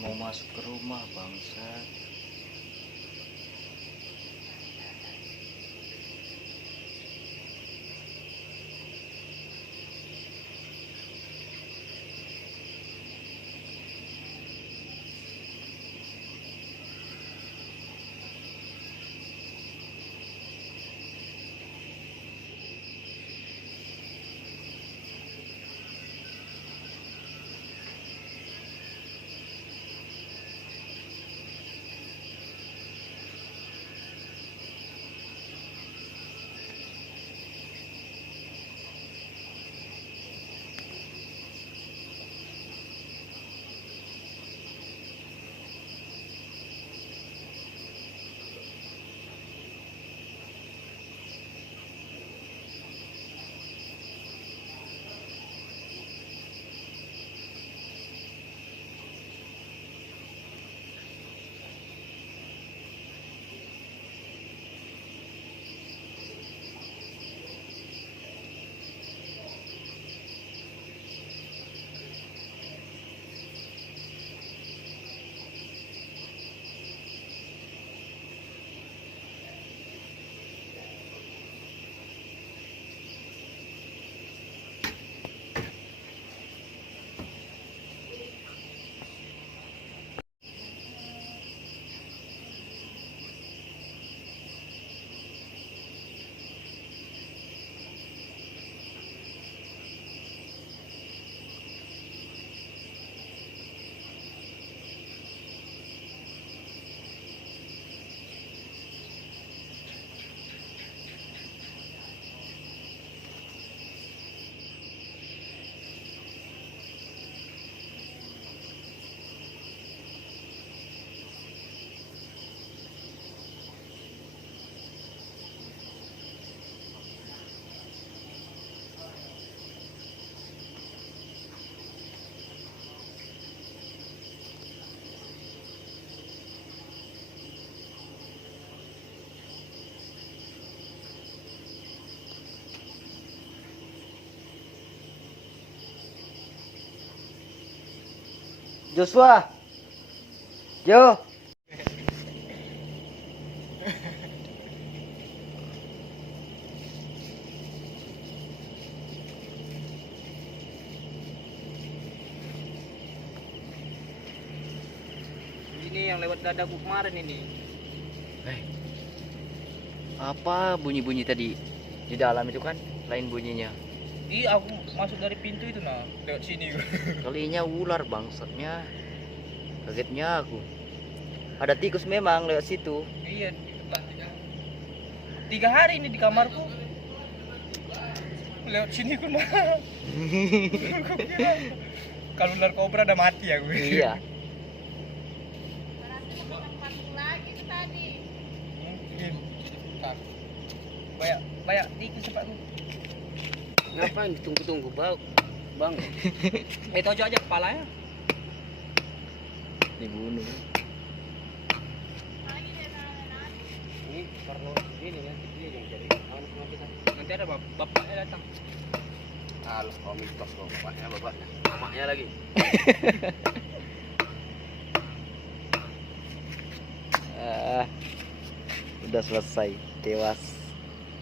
Mau masuk ke rumah bangsa. Joshua, Jo. Ini yang lewat dadaku kemarin ini. Apa bunyi-bunyi tadi di dalam itu kan? Lain bunyinya. Iya, aku masuk dari pintu itu nah, lewat sini. Kalinya ular bangsatnya. Kagetnya aku. Ada tikus memang lewat situ. Iya, 3 hari ini di kamarku. Lewat sini ku nah. Aku kira kalau ular kobra udah mati aku. Iya. Mungkin. Banyak tikus sepatu. Ngapain ditunggu-tunggu bang? Tojok aja kepalanya. Dibunuh. Ini karena ini nanti dia yang jadi awan sama kita. Nanti ada bapaknya datang. Halus kau mitos kau bapaknya mamanya lagi. Udah selesai, tewas.